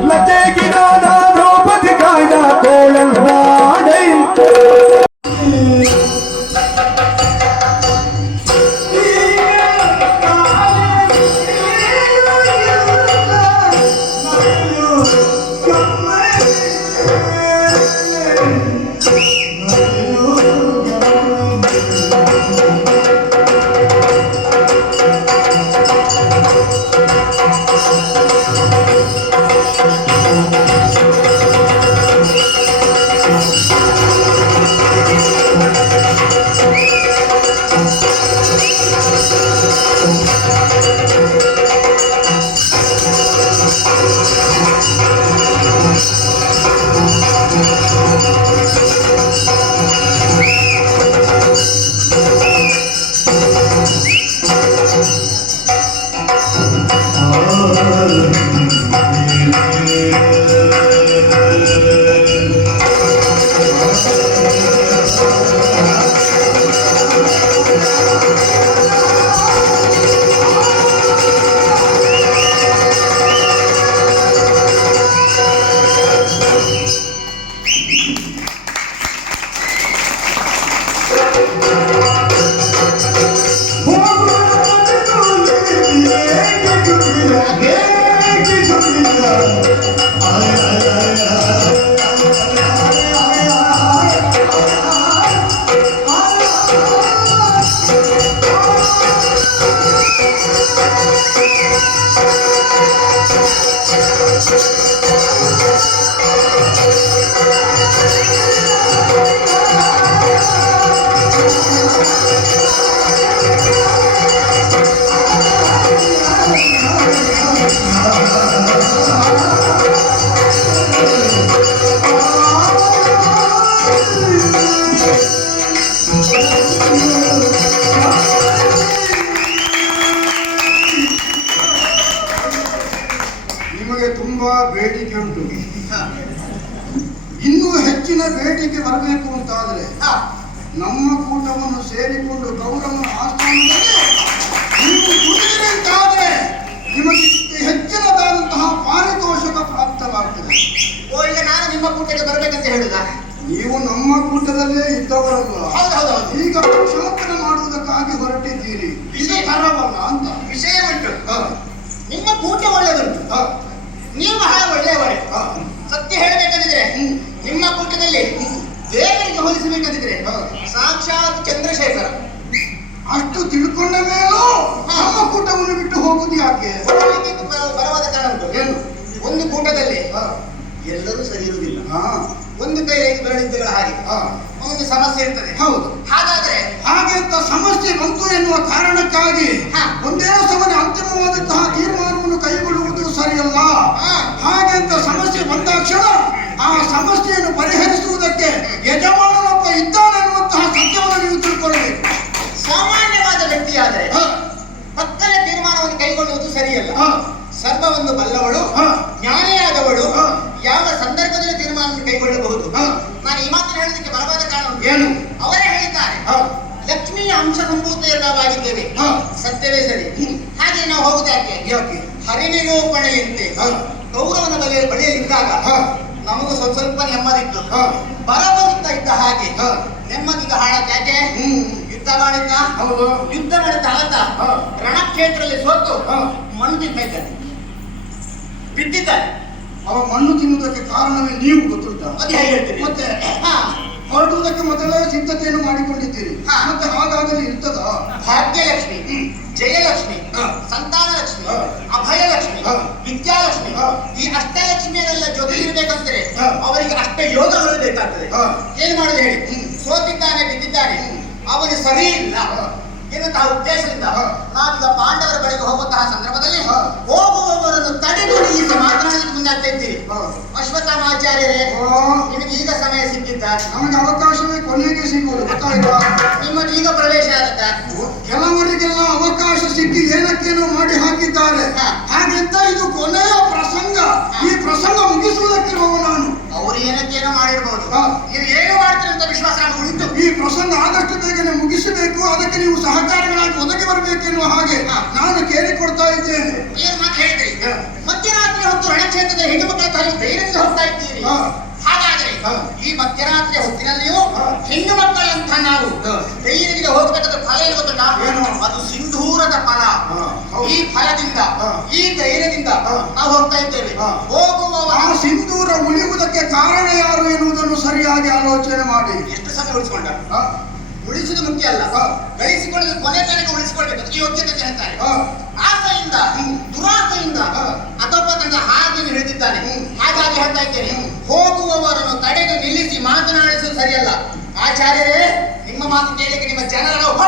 Let's take it on. ನಿಮಗೆ ಬೇಡಿಕೆ ಉಂಟು. ಇನ್ನೂ ಹೆಚ್ಚಿನ ಬೇಡಿಕೆ ಬರಬೇಕು ಅಂತಾದರೆ ನಮ್ಮ ಕೂಟವನ್ನು ಸೇರಿಕೊಂಡು ಗೌರವನ ಆಸ್ಥಾನದಲ್ಲಿ ನೀವು ದುಡಿದಿರಿ ಅಂತಾದರೆ ನಿಮಗೆ ಹೆಚ್ಚಿನದಾದಂತಹ ಪಾರಿತೋಷಕ ಪ್ರಾಪ್ತವಾಗ್ತದೆ. ಓ ಈಗ ನಾನು ನಿಮ್ಮ ಕೂಟಕ್ಕೆ ಬರಬೇಕಂತ ಹೇಳಿದ? ನೀವು ನಮ್ಮ ಕೂಟದಲ್ಲೇ ಇದ್ದವರಲ್ಲ. ಈಗ ಕ್ಷಮತನ ಮಾಡುವುದಕ್ಕಾಗಿ ಹೊರಟಿದ್ದೀರಿ. ತರವಲ್ಲ ಅಂತ. ವಿಷಯ ಉಂಟು. ನಿಮ್ಮ ಕೂಟ ಒಳ್ಳೆದುಂಟು. ನೀವು ಬಹಳ ಒಳ್ಳೆಯವರೇ ಸತ್ಯ ಹೇಳಬೇಕಂದಿದ್ರೆ ನಿಮ್ಮ ಕೂಟದಲ್ಲಿ ದೇವರಿಗೆ ಹೋಲಿಸಬೇಕಂದಿದ್ರೆ. ಸಾಕ್ಷಾತ್ ಚಂದ್ರಶೇಖರ. ಅಷ್ಟು ತಿಳ್ಕೊಂಡ ಮೇಲೂ ನಮ್ಮ ಕೂಟವನ್ನು ಬಿಟ್ಟು ಹೋಗುದು ಯಾಕೆ? ಬರವಾದ ಕಾರಣ ಉಂಟು. ಏನು? ಒಂದು ಕೂಟದಲ್ಲಿ ಎಲ್ಲರೂ ಸರಿ ಇರುವುದಿಲ್ಲ. ಒಂದು ಕೈಯಲ್ಲಿ ಬೆರಳಿದ್ದಗಳ ಹಾಗೆ. ಒಂದು ಸಮಸ್ಯೆ ಇರ್ತದೆ. ಹೌದು. ಹಾಗಾದ್ರೆ ಹಾಗೆ ಅಂತ ಸಮಸ್ಯೆ ಬಂತು ಎನ್ನುವ ಕಾರಣಕ್ಕಾಗಿ. ಒಂದೇ ಸಮನೆ ಅಂತಿಮವಾದಂತಹ ತೀರ್ಮಾನವನ್ನು ಕೈಗೊಳ್ಳುವುದು ಸರಿಯಲ್ಲ. ಹಾಗೆ ಅಂತ ಸಮಸ್ಯೆ ಬಂದಾಕ್ಷಣ ಆ ಸಮಸ್ಯೆಯನ್ನು ಪರಿಹರಿಸುವುದಕ್ಕೆ ಯಜಮಾನನೊಬ್ಬ ಇದ್ದಾನೆನ್ನುವಂತಹ ಸತ್ಯವನ್ನು ನೀವು ತಿಳ್ಕೊಳ್ಬೇಕು. ಸಾಮಾನ್ಯವಾದ ವ್ಯಕ್ತಿಯಾದರೆ ಹ, ಪಕ್ಕನೆ ತೀರ್ಮಾನವನ್ನು ಕೈಗೊಳ್ಳುವುದು ಸರಿಯಲ್ಲ. ಸರ್ವವನ್ನು ಬಲ್ಲವಳು ಹ, ಜ್ಞಾನಿಯಾದವಳು ಹ. ಯಾವ ಸಂದರ್ಭದಲ್ಲಿ ತೀರ್ಮಾನವನ್ನು ಕೈಗೊಳ್ಳಬಹುದು? ಹ. ನಾನು ಈ ಮಾತನ್ನು ಹೇಳೋದಕ್ಕೆ ಬರವಾದ ಕಾರಣ. ಏನು? ಅವರೇ ಹೇಳಿದ್ದಾರೆ. ಲಕ್ಷ್ಮಿಯ ಅಂಶ ಸಂಭೂತವಾಗಿದ್ದೇವೆ ಹ. ಸತ್ಯವೇ ಸರಿ. ಹಾಗೆ ನಾವು ಹೋಗುದಾಕೆ ಯಾಕೆ? ಹರಿನಿರೂಪಣೆಯಂತೆ. ಗೌರವನ ಬಗೆ ಬಳಿಯಲ್ಲಿದ್ದಾಗ ಹ, ನಮಗೂ ಸ್ವಲ್ಪ ಸ್ವಲ್ಪ ನೆಮ್ಮದಿತ್ತು. ಬರಬರುತ್ತಾ ಇದ್ದ ಹಾಗೆ. ನೆಮ್ಮದಿ ನೆಮ್ಮದಿಗ ಹ್ಮ್. ಯುದ್ಧ ಮಾಡಿದ್ದ? ಹೌದು. ಯುದ್ಧ ಮಾಡಿದ ಆತ ಹ. ರಣಕ್ಷೇತ್ರದಲ್ಲಿ ಸೋತು. ಮಣ್ಣು ತಿಂತಾ ಇದ್ದಾನೆ. ಬಿದ್ದಿದ್ದಾನೆ. ಅವ ಮಣ್ಣು ತಿನ್ನುವುದಕ್ಕೆ ಕಾರಣವೇ ನೀವು ಗೊತ್ತುಂಟ? ಅದೇ ಹೇಗೆ ಹೇಳ್ತೀರಿ ಮತ್ತೆ ಹಾ ಹೊರಡುವುದಕ್ಕೆ ಮೊದಲೇ ಸಿದ್ಧತೆಯನ್ನು ಮಾಡಿಕೊಂಡಿದ್ದೀರಿ. ಮತ್ತೆ ಹಾಗಾಗಲಿ ಇರ್ತದ? ಭಾಗ್ಯಲಕ್ಷ್ಮಿ ಜಯಲಕ್ಷ್ಮಿ ಸಂತಾನ ಸಂತಾನಲಕ್ಷ್ಮಿ ಹ. ಅಭಯಲಕ್ಷ್ಮಿ. ವಿದ್ಯಾಲಕ್ಷ್ಮಿ. ಈ ಅಷ್ಟಲಕ್ಷ್ಮಿಯರೆಲ್ಲ ಜೊತೆ ಇರಬೇಕಂದ್ರೆ. ಅವರಿಗೆ ಅಷ್ಟ ಯೋಗಗಳು ಬೇಕಾಗ್ತದೆ. ಏನ್ ಮಾಡುದು ಹೇಳಿ? ಸೋತಿದ್ದಾನೆ ಬಿದ್ದಿದ್ದಾನೆ. ಅವನು ಸರಿ ಇಲ್ಲ. ಹ. ಎನ್ನುವಂತಹ ಉದ್ದೇಶದಿಂದ. ನಾವೀಗ ಪಾಂಡವರ ಬಳಿಗೆ ಹೋಗುವಂತಹ ಸಂದರ್ಭದಲ್ಲಿ. ಹೋಗುವವರನ್ನು ತಡೆದು ಈ ಮಾತನಾಡಲಿಕ್ಕೆ ಮುಂದಾಗ್ತಾ ಇದ್ದೀರಿ. ಅಶ್ವತ್ಥಾಮಾಚಾರ್ಯರೇ ನಿಮಗೆ ಈಗ ಸಮಯ ಸಿಕ್ಕಿದ್ದ ನಮಗೆ ಅವಕಾಶವೇ ಕೊನೆಗೆ ಸಿಗುವುದು ಗೊತ್ತಾಯ್ತಾ ಈಗ ಪ್ರವೇಶ ಆಗತ್ತ ಕೆಲವರಿಗೆಲ್ಲ ಅವಕಾಶ ಸಿಕ್ಕಿ ಏನಕ್ಕೇನೋ ಮಾಡಿ ಹಾಕಿದ್ದಾರೆ. ಹಾಗೆಂತ ಇದು ಕೊನೆಯ ಪ್ರಸಂಗ ಈ ಪ್ರಸಂಗ ಮುಗಿಸುವುದಕ್ಕಿರುವ ನಾನು ಅವರು ಏನಕ್ಕೇನೋ ಮಾಡಿರ್ಬೋದು. ನೀವು ವಿಶ್ವಾಸ ಈ ಪ್ರಸಂಗ ಆದಷ್ಟು ಬೇಗನೆ ಮುಗಿಸಬೇಕು ಅದಕ್ಕೆ ನೀವು ಸಹಕಾರಿಗಳಾಗಿ ಒದಗಿ ಬರಬೇಕೆನ್ನುವ ಹಾಗೆ. ನಾನು ಕೇಳಿಕೊಡ್ತಾ ಇದ್ದೇನೆ ಏನ್ ಮಾತು ಹೇಳಿದ್ರಿ. ಮಧ್ಯರಾತ್ರಿ ಹೊತ್ತು ರಣಕ್ಷೇತ್ರದ ಹೆಣ್ಣು ಮಕ್ಕಳ ತಾಯಿ ಧೈರ್ಯದಿಂದ ಹೋಗ್ತಾ ಇದ್ದೀರಿ. ಈ ಮಧ್ಯರಾತ್ರಿಯ ಹೊತ್ತಿನಲ್ಲಿಯೂ. ಹೆಣ್ಣು ಮಕ್ಕಳಂತ ನಾವು. ಧೈರ್ಯದಿಂದ ಹೋಗಬೇಕಾದ ಫಲ ಏನು ಗೊತ್ತುಂಟಾ? ಅದು ಸಿಂಧೂರದ ಫಲ. ಈ ಫಲದಿಂದ. ಈ ಧೈರ್ಯದಿಂದ ನಾವು ಹೋಗ್ತಾ ಇದ್ದೇವೆ. ಹೋಗುವ ಸಿಂಧೂರ ಉಳಿಯುವುದಕ್ಕೆ ಕಾರಣ ಯಾರು ಎನ್ನುವುದನ್ನು ಸರಿಯಾಗಿ ಆಲೋಚನೆ ಮಾಡಿ. ಎಷ್ಟು ಸಮಯ ಉಳಿಸಿಕೊಂಡ? ಉಳಿಸುವುದು ಮುಖ್ಯ ಅಲ್ಲ. ಗಳಿಸಿಕೊಳ್ಳಲು ಕೊನೆ ತನಕ ಉಳಿಸಿಕೊಳ್ಬೇಕು ಅದಕ್ಕೆ ಯೋಗ್ಯತೆ ಹೇಳ್ತಾರೆ ಆಸೆಯಿಂದ ದುರಾಸೆಯಿಂದ. ಅಥವಾ ತನ್ನ ಹಾಗೆ ಹಿಡಿದಿದ್ದಾನೆ. ಹಾಗಾಗಿ ಹೇಳ್ತಾ ಇದ್ದೇನೆ ಹೋಗುವವರನ್ನು ತಡೆದು ನಿಲ್ಲಿಸಿ ಮಾತನಾಡಿಸುವುದು ಸರಿಯಲ್ಲ ಆಚಾರ್ಯರೇ, ನಿಮ್ಮ ಮಾತು ಕೇಳಿಕ್ಕೆ ನಿಮ್ಮ ಜನರನ್ನು ನಾವು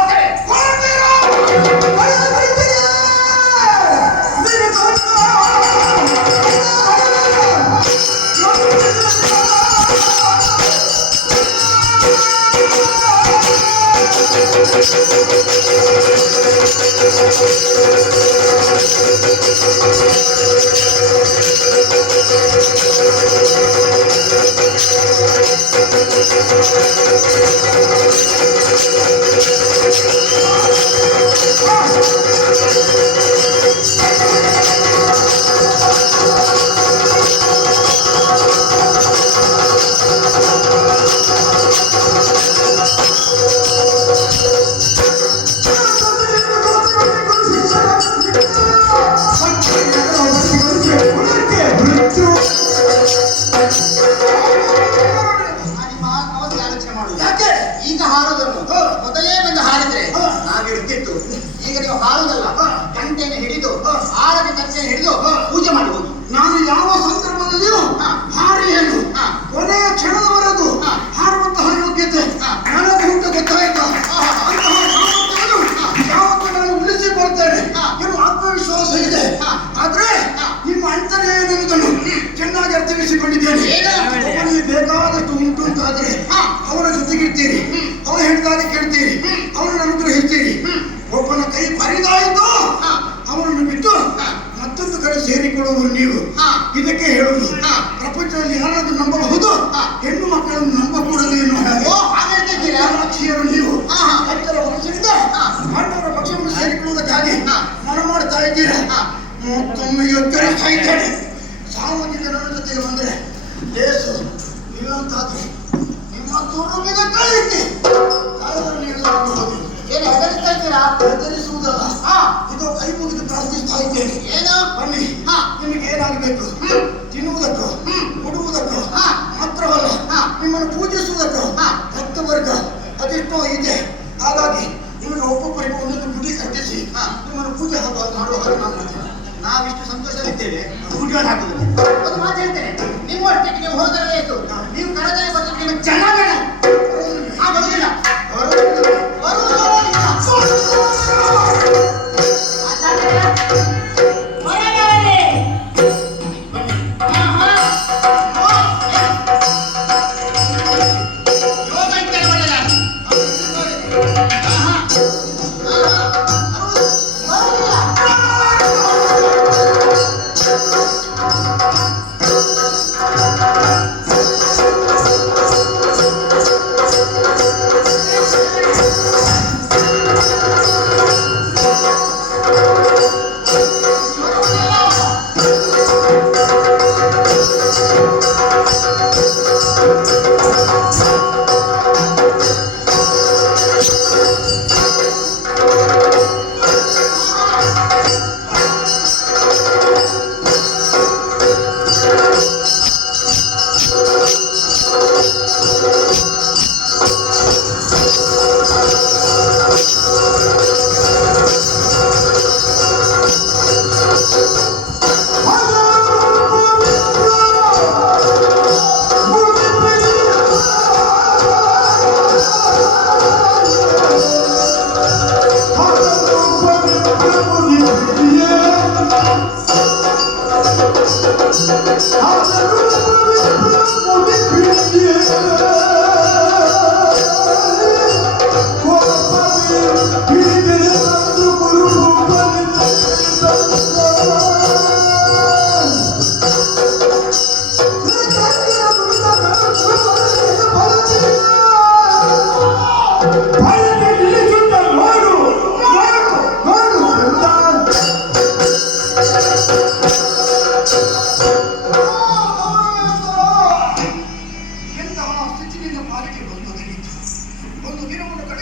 ಈಗ ಹಾರೋದನ್ನು ಮೊದಲೇ ಬಂದು ಹಾರಿದ್ರೆ ನಾವು ನಾವ್ ಇರ್ತಿತ್ತು ಈಗ ನೀವು ಹಾರೋದಲ್ಲ. ಗಂಟೆಯನ್ನು ಹಿಡಿದು. ಆರದ ಕಚ್ಚೆಯನ್ನು ಹಿಡಿದು. ಪೂಜೆ ಮಾಡಬಹುದು ನಾನು ಯಾವ ಸಂದರ್ಭದಲ್ಲಿಯೂ. ಹಾರಿ ಹೇಳು. ಕೊನೆಯ ಕ್ಷಣದವರೆಗೂ. ಹಾರುವಂತಹ ಯೋಗ್ಯತೆ ಹಾ. ನನಗೆ ಉಂಟು ಗೊತ್ತಾಯ್ತಾ ಹಾ. ಅಂತಹ ಸಾಮರ್ಥ್ಯವನ್ನು ಯಾವತ್ತೂ ನಾನು ಉಳಿಸಿಕೊಳ್ತೇನೆ ಆತ್ಮವಿಶ್ವಾಸ ಇದೆ. ಆದ್ರೆ ನಿಮ್ಮ ಅಂತರ್ಯ ಏನೆನ್ನುವುದನ್ನು ಹಾ. ಮತ್ತೊಮ್ಮೆ ಎಚ್ಚರಿಸ್ತಾ ಇದ್ದೇನೆ ಸಾಮಾಜಿಕ ನನ್ನ ಜೊತೆಗೆ ಬಂದ್ರೆ ಲೇಸು ಇಲ್ಲಂತಾದ್ರೆ ನಿಮ್ಮ ತುರುಬಿನ ಕೈ ಇಟ್ಟಿ ಕಾಲದಲ್ಲಿ ಏನು ಹೆದರಿಸ್ತಾ ಇದ್ದೀರಾ ಹೆದರಿಸುವುದಲ್ಲ ಹಾ ಇದು ಕೈ ಮುಗಿದು ಪ್ರಾರ್ಥಿಸ್ತಾ ಇದ್ದೇನೆ ಏನು ಬನ್ನಿ ಹಾ. ನಿಮಗೆ ಏನಾಗಬೇಕು ಹ್ಮ್. ತಿನ್ನುವುದಕ್ಕೋ. ಉಡುವುದಕ್ಕೋ ಹಾ. ಮಾತ್ರವಲ್ಲ. ನಿಮ್ಮನ್ನು ಪೂಜಿಸುವುದಕ್ಕೋ ಹಾ. ಭಕ್ತವರ್ಗ ಅದೆಷ್ಟೋ ಇದೆ ಹಾಗಾಗಿ ನಿಮಗೆ ಒಬ್ಬೊಬ್ಬರಿಗೆ ನಾವಿಷ್ಟು ಸಂತೋಷದಲ್ಲಿದ್ದೇವೆ ಹಾಕುದು ಒಂದು ಮಾತು ಹೇಳ್ತೇನೆ. ನಿಮ್ಮ ನೀವು ಹೋದರೆ ಆಯ್ತು. ನೀವು ಕರೆದರೆ ಬಂದು ನಿಮಗೆ ಜನ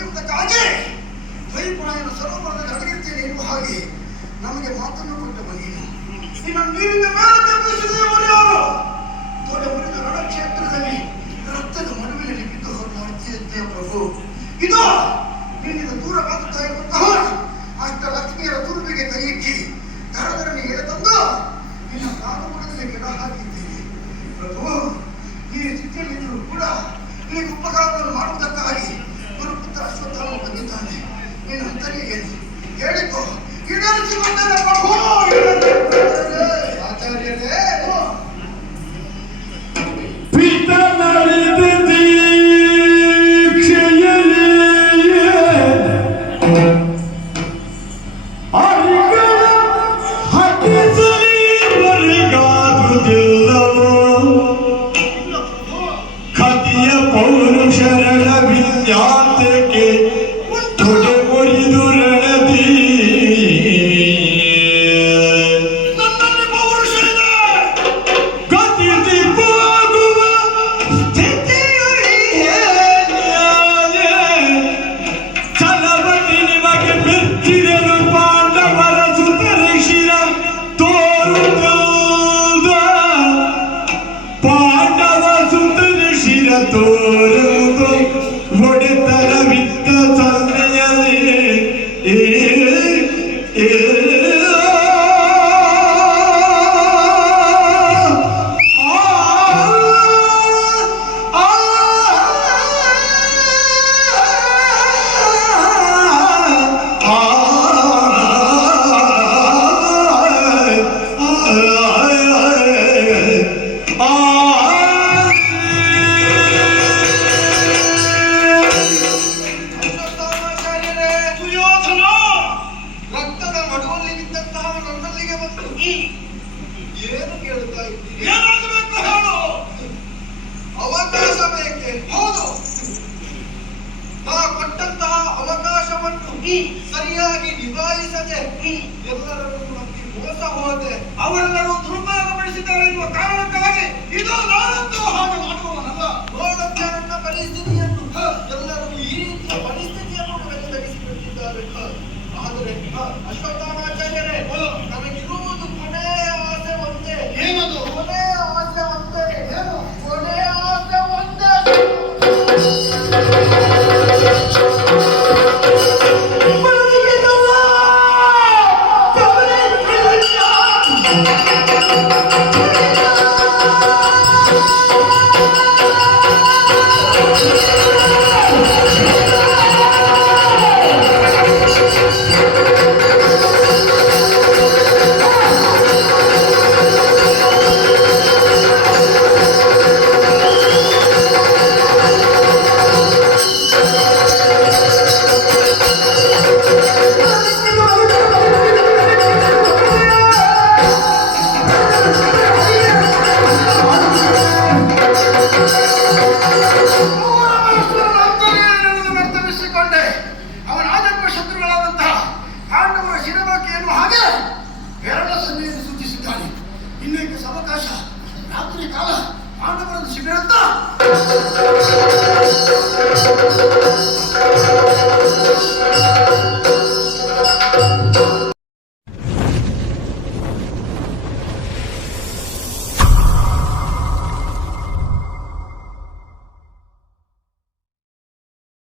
ಪ್ರಯುಕ್ತಕ್ಕಾಗಿ ದ್ವೈಪುರಾಯಣ ಸರೋವರದಲ್ಲಿ ಅಡಗಿರ್ತೇನೆ ಎನ್ನುವ ಹಾಗೆ ನಮಗೆ ಮಾತನ್ನು ಕೊಟ್ಟವ ನೀನು ನಿನ್ನ ನೀರಿನ ಮೇಲೆ ತಪ್ಪಿಸಿದವರು ದೊಡ್ಡ ಮುರಿದ ರಣಕ್ಷೇತ್ರದಲ್ಲಿ ರಕ್ತದ ಮನವಿನಲ್ಲಿ ಬಿದ್ದು ಹೋದ ಹೋಗ್ತಾ ಪ್ರಭು. ಇದು ನಿನ್ನಿಂದ ದೂರ ಬಾಗುತ್ತಾ ಇರುವಂತಹ ಅಷ್ಟ ಲಕ್ಷ್ಮಿಯರ ತುರುಬಿಗೆ ಕೈಯಿಕ್ಕಿ ಧರಧರಣಿ ತಂದು ನಿನ್ನ ಕಾಲುಗುಣದಲ್ಲಿ ಗಿಡ ಹಾಕಿದ್ದೇನೆ ಪ್ರಭು, ಈ ಸ್ಥಿತಿಯಲ್ಲಿದ್ದರೂ ಕೂಡ ನಿನಗೆ ಉಪಕಾರವನ್ನು ಮಾಡುವುದಕ್ಕಾಗಿ ಅಶ್ವತ್ಥಾಮ ಬಂದಿದ್ದಾನೆ ನೀನು ಅಂತರ್ಯ ಏನು ಹೇಳಿಕೋ ಈಡೇರಿಸಿಕೊಂಡರೆ ಪ್ರಭು ಸರಿಯಾಗಿ ನಿಭಾಯಿಸದೆ ಎಲ್ಲರನ್ನು ನಂಬಿ ಮೋಸ ಹೋದೆ ಅವರೆಲ್ಲರೂ ದುರ್ಭಾಗಪಡಿಸಿದ್ದಾರೆ ಎನ್ನುವ ಕಾರಣಕ್ಕಾಗಿ ಇದು ನಾನಂತೂ ಹಾಗೆ ಮಾಡುವವನಲ್ಲ. ನೋಡುತ್ತೆ ಪರಿಸ್ಥಿತಿಯನ್ನು ಎಲ್ಲರೂ ಈ ರೀತಿಯ ಪರಿಸ್ಥಿತಿಯನ್ನು ಬೆಂಬಲಿಸಿಬಿಟ್ಟಿದ್ದಾರೆ ಆದರೆ ಅಶ್ವತ್ಥಾಮಾಚಾರ್ಯರೇ